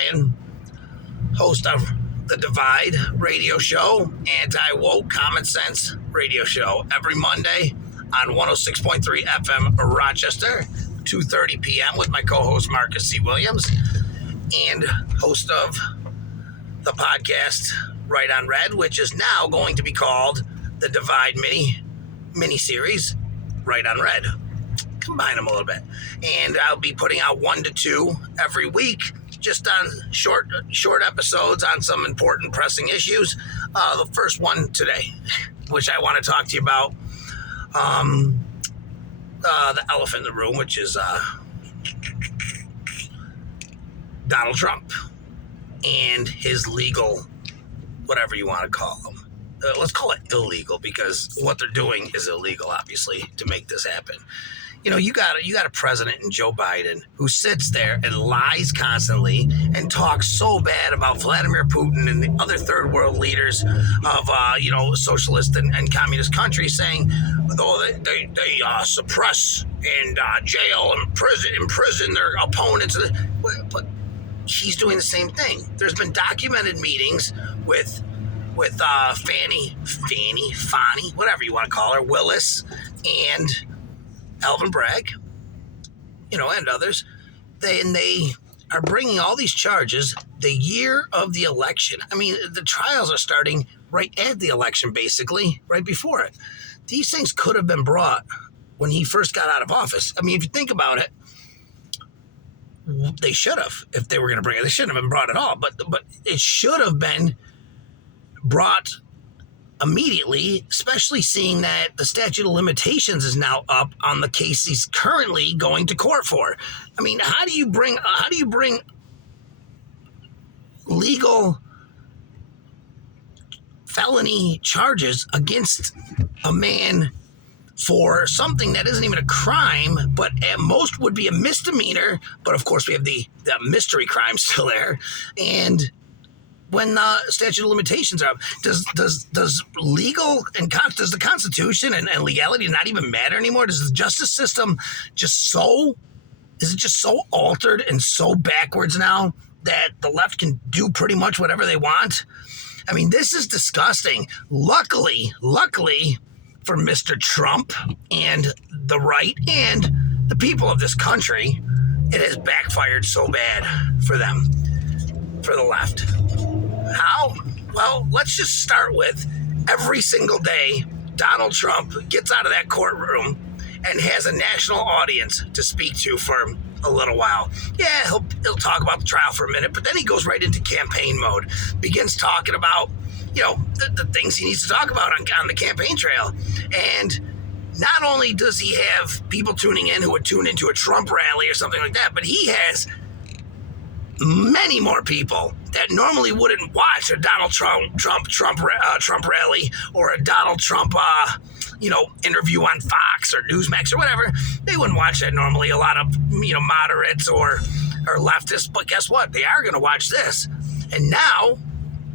Ryan, host of The Divide radio show, anti-woke common sense radio show, every Monday on 106.3 FM Rochester, 2:30 p.m. with my co-host Marcus C. Williams, and host of the podcast Right on Red, which is now going to be called The Divide mini-series, Right on Red. Combine them a little bit. And I'll be putting out 1 to 2 every week, just on short episodes on some important pressing issues. The first one today, which I want to talk to you about, the elephant in the room, which is Donald Trump and his legal, whatever you want to call them. Let's call it illegal, because what they're doing is illegal, obviously, to make this happen. You know, you got a president in Joe Biden who sits there and lies constantly and talks so bad about Vladimir Putin and the other third world leaders of, socialist and communist countries, saying, they suppress and jail and imprison their opponents. But he's doing the same thing. There's been documented meetings with Fani, whatever you want to call her, Willis, and Alvin Bragg, and others. They are bringing all these charges the year of the election. I mean, the trials are starting right at the election, basically, right before it. These things could have been brought when he first got out of office. I mean, if you think about it, they should have. If they were going to bring it, they shouldn't have been brought at all. But it should have been brought immediately, especially seeing that the statute of limitations is now up on the case he's currently going to court for. I mean, how do you bring legal felony charges against a man for something that isn't even a crime, but at most would be a misdemeanor? But of course we have the mystery crime still there. And when the statute of limitations are up, does legal and does the Constitution and legality not even matter anymore? Does the justice system is it just so altered and so backwards now that the left can do pretty much whatever they want? I mean, this is disgusting. Luckily for Mr. Trump and the right and the people of this country, it has backfired so bad for them, for the left. How? Well, let's just start with every single day Donald Trump gets out of that courtroom and has a national audience to speak to for a little while. Yeah, he'll talk about the trial for a minute, but then he goes right into campaign mode, begins talking about, the things he needs to talk about on the campaign trail. And not only does he have people tuning in who would tune into a Trump rally or something like that, but he has many more people that normally wouldn't watch a Donald Trump rally or a Donald Trump interview on Fox or Newsmax or whatever. They wouldn't watch that normally. A lot of moderates or leftists, but guess what? They are going to watch this. And now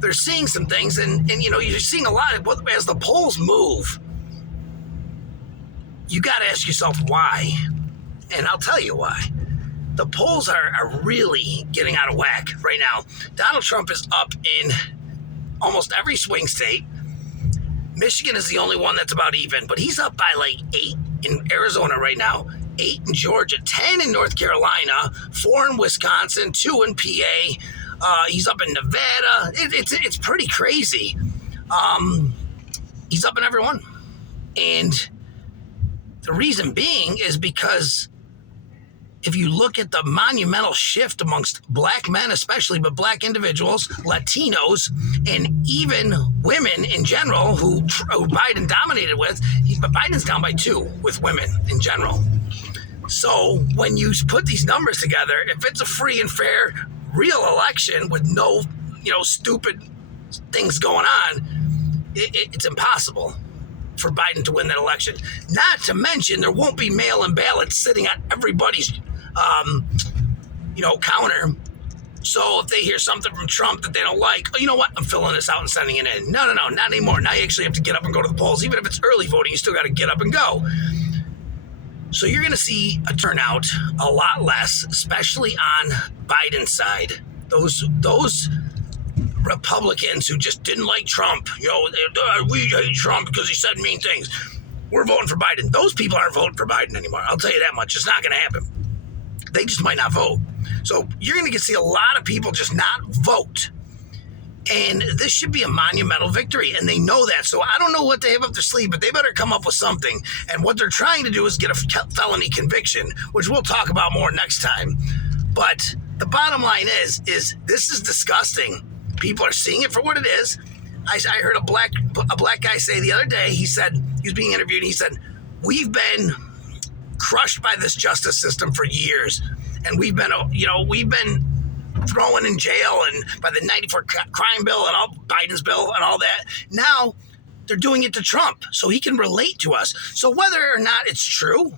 they're seeing some things, and you're seeing a lot of, as the polls move, you got to ask yourself why. And I'll tell you why. The polls are really getting out of whack right now. Donald Trump is up in almost every swing state. Michigan is the only one that's about even, but he's up by like 8 in Arizona right now, 8 in Georgia, 10 in North Carolina, 4 in Wisconsin, 2 in PA. He's up in Nevada. It's pretty crazy. He's up in every one. And the reason being is because if you look at the monumental shift amongst black men especially, but black individuals, Latinos, and even women in general who Biden dominated with, but Biden's down by 2 with women in general. So when you put these numbers together, if it's a free and fair, real election with no, stupid things going on, it's impossible for Biden to win that election. Not to mention there won't be mail-in ballots sitting on everybody's counter. So if they hear something from Trump that they don't like, oh, you know what? I'm filling this out and sending it in. No, not anymore. Now you actually have to get up and go to the polls. Even if it's early voting, you still got to get up and go. So you're going to see a turnout a lot less, especially on Biden's side. those Republicans who just didn't like Trump, we hate Trump because he said mean things. We're voting for Biden. Those people aren't voting for Biden anymore. I'll tell you that much. It's not going to happen. They just might not vote. So you're going to see a lot of people just not vote. And this should be a monumental victory, and they know that. So I don't know what they have up their sleeve, but they better come up with something. And what they're trying to do is get a felony conviction, which we'll talk about more next time. But the bottom line is this is disgusting. People are seeing it for what it is. I heard a black guy say the other day, he said, he was being interviewed, and he said, we've been crushed by this justice system for years. And we've been thrown in jail and by the 94 crime bill and all Biden's bill and all that. Now they're doing it to Trump so he can relate to us. So whether or not it's true,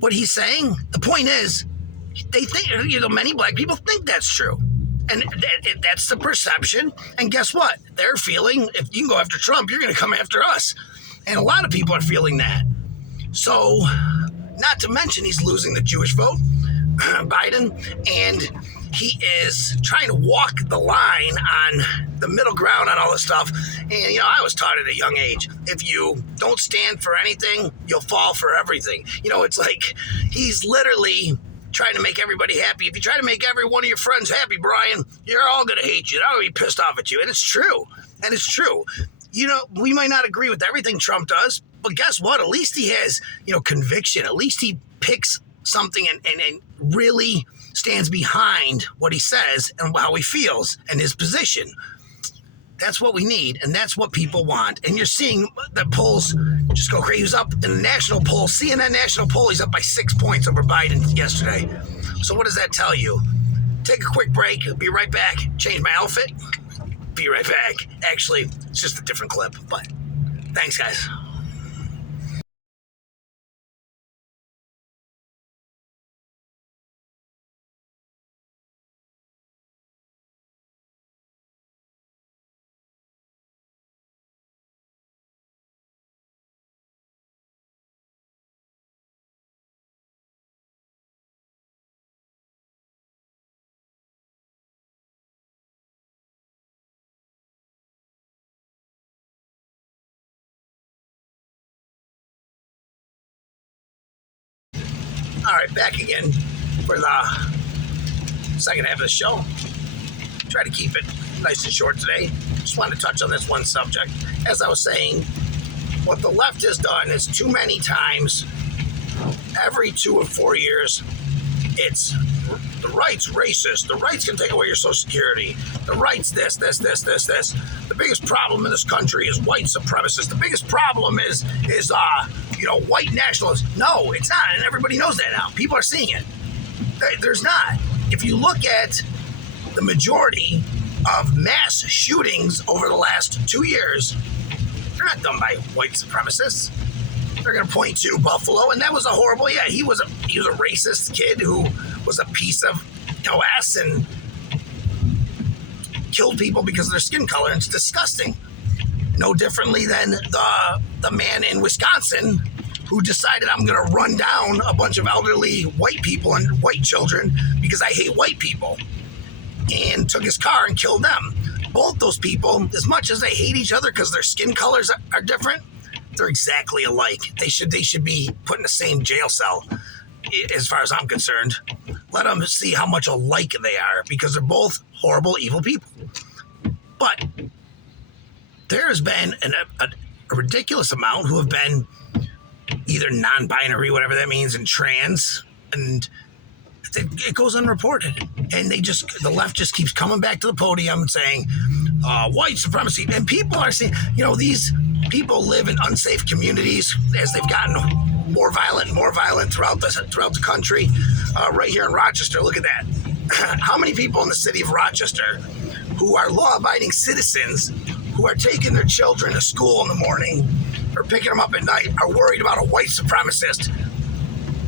what he's saying, the point is they think, many black people think that's true. And that's the perception. And guess what? They're feeling if you can go after Trump, you're going to come after us. And a lot of people are feeling that. So not to mention he's losing the Jewish vote, Biden, and he is trying to walk the line on the middle ground on all this stuff. And, I was taught at a young age, if you don't stand for anything, you'll fall for everything. It's like he's literally trying to make everybody happy. If you try to make every one of your friends happy, Brian, you're all going to hate you. They're all going to be pissed off at you. And it's true. We might not agree with everything Trump does, but guess what? At least he has, conviction. At least he picks something and really stands behind what he says and how he feels and his position. That's what we need, and that's what people want. And you're seeing the polls just go crazy. He was up in the national poll, CNN national poll, he's up by 6 points over Biden yesterday. So what does that tell you? Take a quick break. Be right back. Change my outfit. Be right back. Actually, it's just a different clip, but thanks, guys. All right, back again for the second half of the show. Try to keep it nice and short today. Just wanted to touch on this one subject. As I was saying, what the left has done is too many times, every 2 or 4 years, it's the right's racist. The right's can take away your Social Security. The right's this. The biggest problem in this country is white supremacists. The biggest problem is white nationalists. No, it's not, and everybody knows that now. People are seeing it. There's not. If you look at the majority of mass shootings over the last 2 years, they're not done by white supremacists. They're going to point to Buffalo, and that was a horrible. Yeah, he was a racist kid who was a piece of ass and killed people because of their skin color. And it's disgusting. No differently than the man in Wisconsin who decided I'm going to run down a bunch of elderly white people and white children because I hate white people, and took his car and killed them. Both those people, as much as they hate each other because their skin colors are different, they're exactly alike. They should be put in the same jail cell, as far as I'm concerned. Let them see how much alike they are, because they're both horrible, evil people. But there has been a ridiculous amount who have been either non-binary, whatever that means, and trans, and it goes unreported. And the left just keeps coming back to the podium and saying, white supremacy. And people are saying, these people live in unsafe communities as they've gotten more violent throughout the country. Right here in Rochester, look at that. How many people in the city of Rochester who are law-abiding citizens who are taking their children to school in the morning or picking them up at night are worried about a white supremacist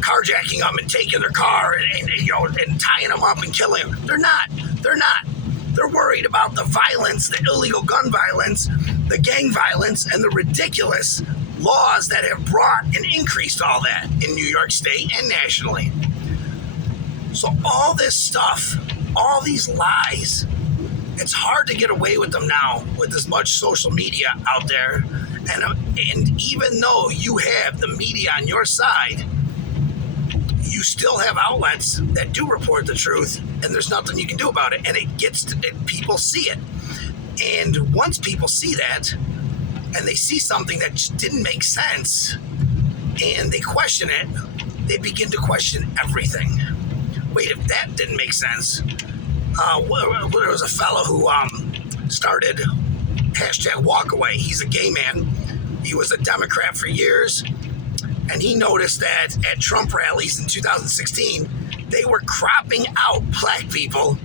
carjacking them and taking their car and tying them up and killing them? They're not. They're worried about the violence, the illegal gun violence, the gang violence, and the ridiculous laws that have brought and increased all that in New York State and nationally. So all this stuff, all these lies. It's hard to get away with them now with as much social media out there. And even though you have the media on your side, you still have outlets that do report the truth, and there's nothing you can do about it. And people see it. And once people see that, and they see something that just didn't make sense, and they question it, they begin to question everything. Wait, if that didn't make sense, there was a fellow who started #walkaway. He's a gay man. He was a Democrat for years, and he noticed that at Trump rallies in 2016, they were cropping out black people.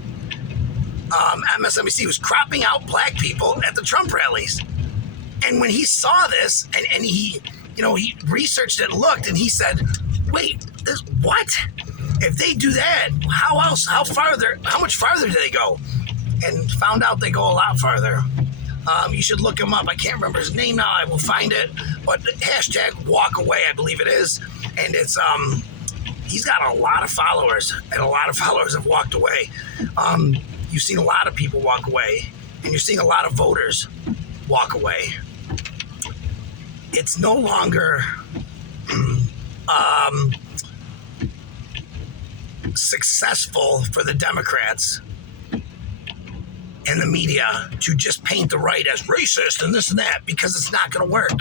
MSNBC was cropping out black people at the Trump rallies. And when he saw this, and he researched it and looked, and he said, wait, what? If they do that, how much farther do they go? And found out they go a lot farther. You should look him up. I can't remember his name now. I will find it. But #walkaway, I believe it is. And it's he's got a lot of followers, and a lot of followers have walked away. You've seen a lot of people walk away, and you're seeing a lot of voters walk away. It's no longer successful for the Democrats and the media to just paint the right as racist and this and that, because it's not going to work.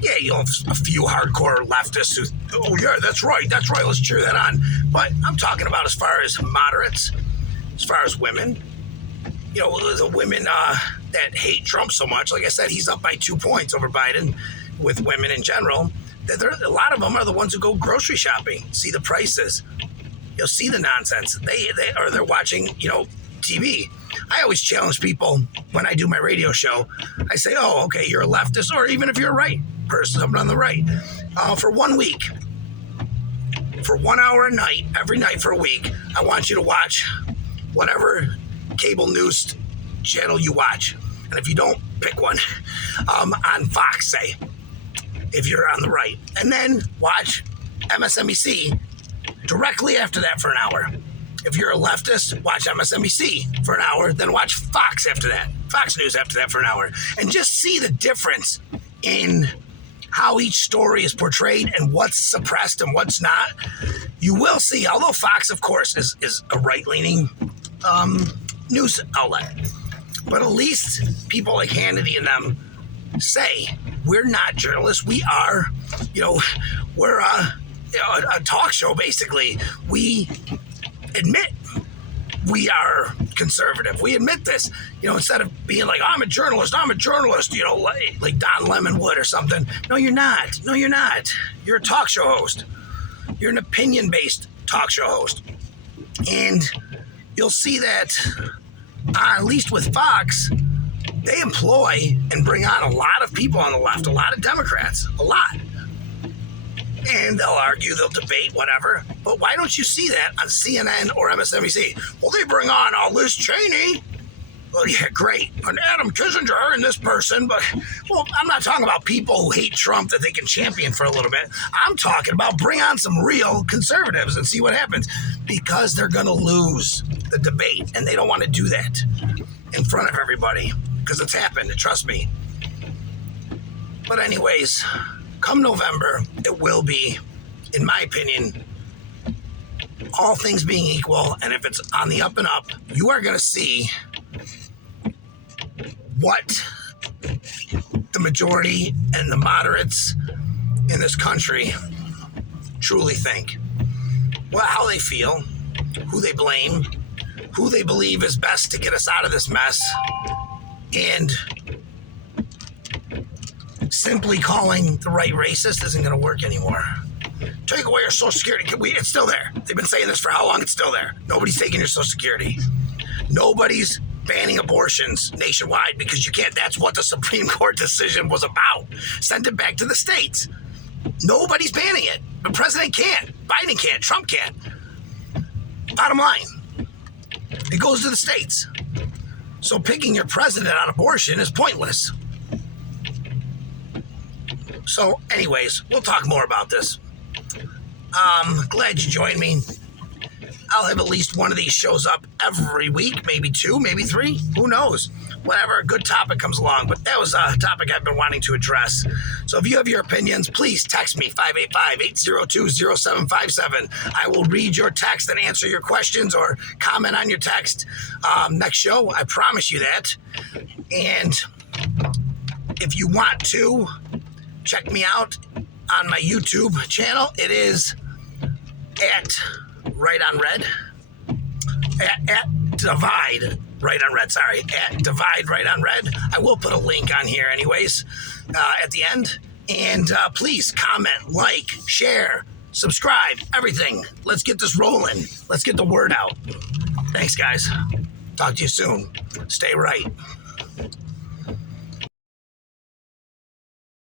Yeah, you'll have a few hardcore leftists who, oh yeah, that's right, let's cheer that on. But I'm talking about as far as moderates, as far as women. The women that hate Trump so much, like I said, he's up by 2 points over Biden with women in general. A lot of them are the ones who go grocery shopping, see the prices, see the nonsense. They're watching, TV. I always challenge people when I do my radio show. I say, oh, okay, you're a leftist, or even if you're a right person, something on the right, for 1 week, for 1 hour a night, every night for a week, I want you to watch whatever cable news channel you watch. And if you don't, pick one on Fox, say, if you're on the right. And then watch MSNBC directly after that for an hour. If you're a leftist, watch MSNBC for an hour, then watch Fox after that, Fox News after that for an hour, and just see the difference in how each story is portrayed and what's suppressed and what's not. You will see, although Fox, of course, is a right-leaning news outlet, but at least people like Hannity and them say, we're not journalists, we are, we're a talk show, basically. We admit we are conservative. We admit this, instead of being like, I'm a journalist, like Don Lemon would or something. No, you're not. You're a talk show host. You're an opinion-based talk show host. And you'll see that, at least with Fox, they employ and bring on a lot of people on the left, a lot of Democrats, a lot. And they'll argue, they'll debate, whatever. But why don't you see that on CNN or MSNBC? Well, they bring on Liz Cheney. Well, yeah, great. And Adam Kinzinger and this person. But, I'm not talking about people who hate Trump that they can champion for a little bit. I'm talking about bring on some real conservatives and see what happens. Because they're going to lose the debate. And they don't want to do that in front of everybody. Because it's happened, trust me. But anyways, come November, it will be, in my opinion, all things being equal, and if it's on the up and up, you are going to see what the majority and the moderates in this country truly think. How they feel, who they blame, who they believe is best to get us out of this mess, and simply calling the right racist isn't going to work anymore. Take away your Social Security. It's still there. They've been saying this for how long? It's still there. Nobody's taking your Social Security. Nobody's banning abortions nationwide because you can't. That's what the Supreme Court decision was about. Send it back to the states. Nobody's banning it. The president can't. Biden can't. Trump can't. Bottom line, it goes to the states. So picking your president on abortion is pointless. So anyways, we'll talk more about this. Glad you joined me. I'll have at least one of these shows up every week, maybe 2, maybe 3, who knows? Whatever, a good topic comes along. But that was a topic I've been wanting to address. So if you have your opinions, please text me, 585-802-0757. I will read your text and answer your questions or comment on your text next show. I promise you that. And if you want to check me out on my YouTube channel, it is at Right on Red. At Divide Right on Red, sorry. At Divide Right on Red. I will put a link on here anyways at the end. And please comment, like, share, subscribe, everything. Let's get this rolling. Let's get the word out. Thanks, guys. Talk to you soon. Stay right.